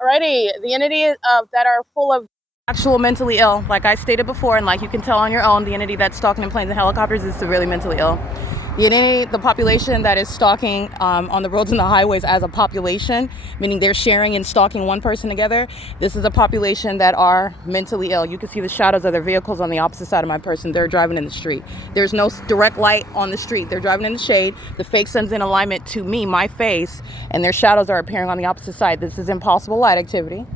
Alrighty, the entities that are full of actual mentally ill, like I stated before, and like you can tell on your own, the entity that's stalking in planes and helicopters is severely mentally ill. The population that is stalking on the roads and the highways as a population, meaning they're sharing and stalking one person together, this is a population that are mentally ill. You can see the shadows of their vehicles on the opposite side of my person. They're driving in the street. There's no direct light on the street. They're driving in the shade. The fake sun's in alignment to me, my face, and their shadows are appearing on the opposite side. This is impossible light activity.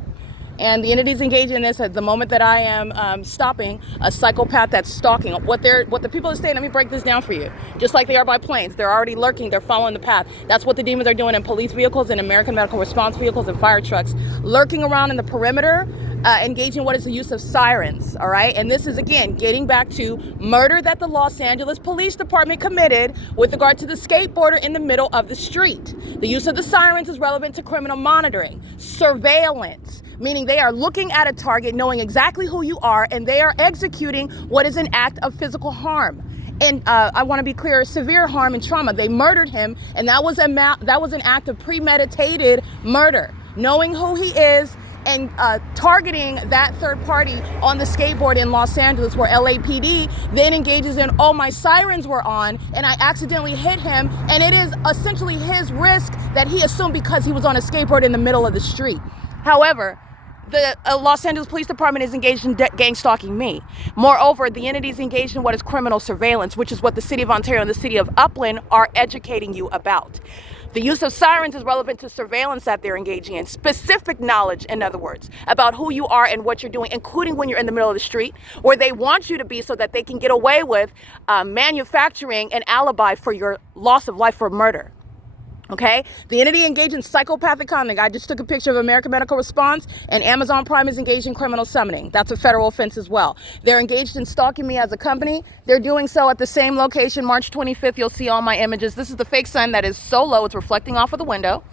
And the entities engaged in this at the moment that I am stopping a psychopath that's stalking. What the people are saying, let me break this down for you. Just like they are by planes, they're already lurking, they're following the path. That's what the demons are doing in police vehicles and American medical response vehicles and fire trucks, lurking around in the perimeter, engaging what is the use of sirens, all right? And this is, again, getting back to murder that the Los Angeles Police Department committed with regard to the skateboarder in the middle of the street. The use of the sirens is relevant to criminal monitoring, surveillance, meaning they are looking at a target, knowing exactly who you are, and they are executing what is an act of physical harm. And I want to be clear, severe harm and trauma. They murdered him, and that was an act of premeditated murder, knowing who he is and targeting that third party on the skateboard in Los Angeles, where LAPD then engages in, oh, my sirens were on and I accidentally hit him, and it is essentially his risk that he assumed because he was on a skateboard in the middle of the street. However, the Los Angeles Police Department is engaged in gang stalking me. Moreover, the entities engaged in what is criminal surveillance, which is what the City of Ontario and the City of Upland are educating you about. The use of sirens is relevant to surveillance that they're engaging in. Specific knowledge, in other words, about who you are and what you're doing, including when you're in the middle of the street, where they want you to be so that they can get away with manufacturing an alibi for your loss of life for murder. Okay, the entity engaged in psychopathic conduct. I just took a picture of American Medical Response, and Amazon Prime is engaged in criminal summoning. That's a federal offense as well. They're engaged in stalking me as a company. They're doing so at the same location, March 25th. You'll see all my images. This is the fake sun that is so low, it's reflecting off of the window.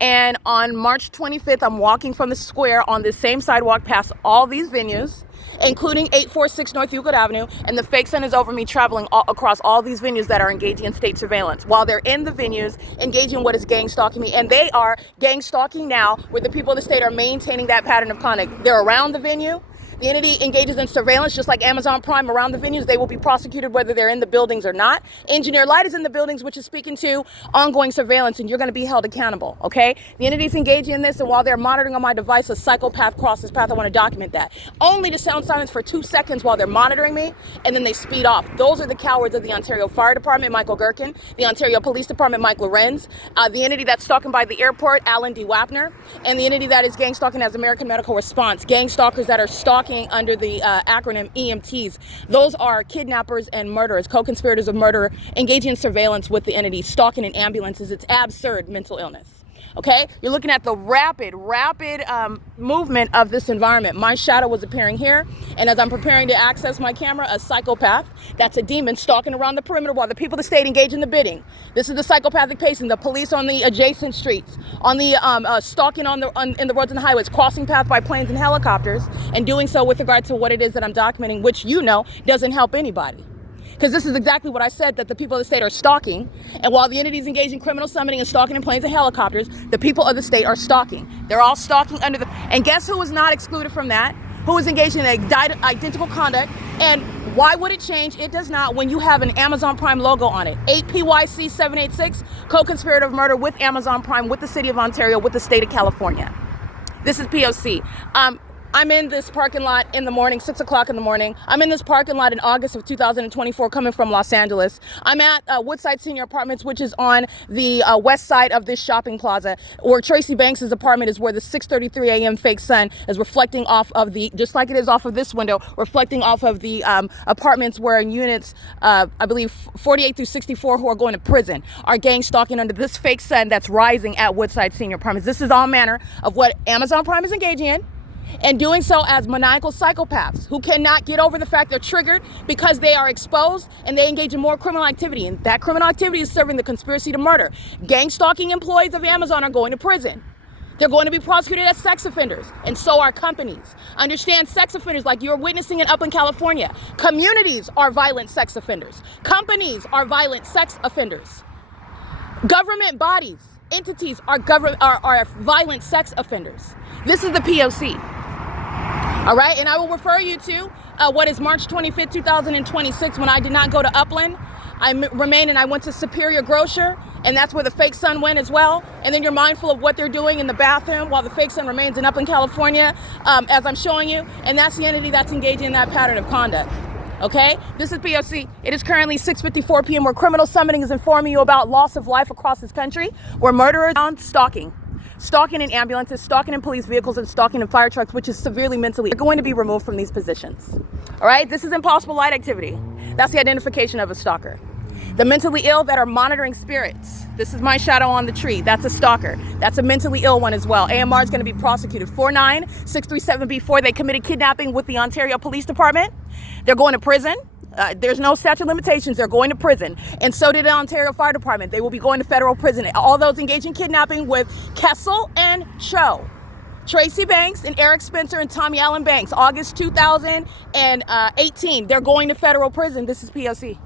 And on March 25th, I'm walking from the square on this same sidewalk past all these venues, including 846 North Euclid Avenue, and the fake sun is over me traveling across all these venues that are engaging in state surveillance while they're in the venues engaging in what is gang stalking me. And they are gang stalking now, where the people of the state are maintaining that pattern of conduct. They're around the venue. The entity engages in surveillance, just like Amazon Prime around the venues. They will be prosecuted whether they're in the buildings or not. Engineer Light is in the buildings, which is speaking to ongoing surveillance, and you're going to be held accountable, okay? The entity is engaging in this, and while they're monitoring on my device, a psychopath crosses path. I want to document that. Only to sound silence for 2 seconds while they're monitoring me, and then they speed off. Those are the cowards of the Ontario Fire Department, Michael Gherkin, the Ontario Police Department, Mike Lorenz, the entity that's stalking by the airport, Alan D. Wapner, and the entity that is gang stalking as American Medical Response. Gang stalkers that are stalking under the acronym EMTs. Those are kidnappers and murderers, co-conspirators of murder, engaging in surveillance with the entity, stalking in ambulances. It's absurd mental illness. Okay, you're looking at the rapid movement of this environment. My shadow was appearing here, and as I'm preparing to access my camera, a psychopath, that's a demon, stalking around the perimeter while the people of the state engage in the bidding. This is the psychopathic pacing, the police on the adjacent streets, on the stalking in the roads and the highways, crossing paths by planes and helicopters, and doing so with regard to what it is that I'm documenting, which you know doesn't help anybody. Because this is exactly what I said, that the people of the state are stalking. And while the entities engaged in criminal summoning and stalking in planes and helicopters, the people of the state are stalking. They're all stalking under the... And guess who was not excluded from that? Who was engaged in identical conduct? And why would it change? It does not when you have an Amazon Prime logo on it. 8PYC 786, co-conspirator of murder with Amazon Prime, with the City of Ontario, with the state of California. This is P.O.C. I'm in this parking lot in the morning, 6 o'clock in the morning. I'm in this parking lot in August of 2024 coming from Los Angeles. I'm at Woodside Senior Apartments, which is on the west side of this shopping plaza, where Tracy Banks' apartment is, where the 6:33 a.m. fake sun is reflecting off of the, just like it is off of this window, reflecting off of the apartments where in units, I believe 48 through 64 who are going to prison are gang stalking under this fake sun that's rising at Woodside Senior Apartments. This is all manner of what Amazon Prime is engaging in, and doing so as maniacal psychopaths who cannot get over the fact they're triggered because they are exposed and they engage in more criminal activity. And that criminal activity is serving the conspiracy to murder. Gang stalking employees of Amazon are going to prison. They're going to be prosecuted as sex offenders, and so are companies. Understand, sex offenders, like you're witnessing in Upland, California. Communities are violent sex offenders. Companies are violent sex offenders. Government bodies entities are violent sex offenders. This is the POC. All right, and I will refer you to what is March 25th, 2026, when I did not go to Upland. I remained and I went to Superior Grocer, and that's where the fake son went as well. And then you're mindful of what they're doing in the bathroom while the fake son remains in Upland, California, as I'm showing you. And that's the entity that's engaging in that pattern of conduct. Okay, this is POC. It is currently 6:54 p.m. where Criminal Summoning is informing you about loss of life across this country, where murderers are stalking in ambulances, stalking in police vehicles, and stalking in fire trucks, which is severely mentally. They're going to be removed from these positions. All right, this is impossible light activity. That's the identification of a stalker. The mentally ill that are monitoring spirits. This is my shadow on the tree. That's a stalker. That's a mentally ill one as well. AMR is going to be prosecuted. 49637B4. They committed kidnapping with the Ontario Police Department. They're going to prison. There's no statute of limitations. They're going to prison. And so did the Ontario Fire Department. They will be going to federal prison. All those engaged in kidnapping with Kessel and Cho. Tracy Banks and Eric Spencer and Tommy Allen Banks, August 2018. They're going to federal prison. This is POC.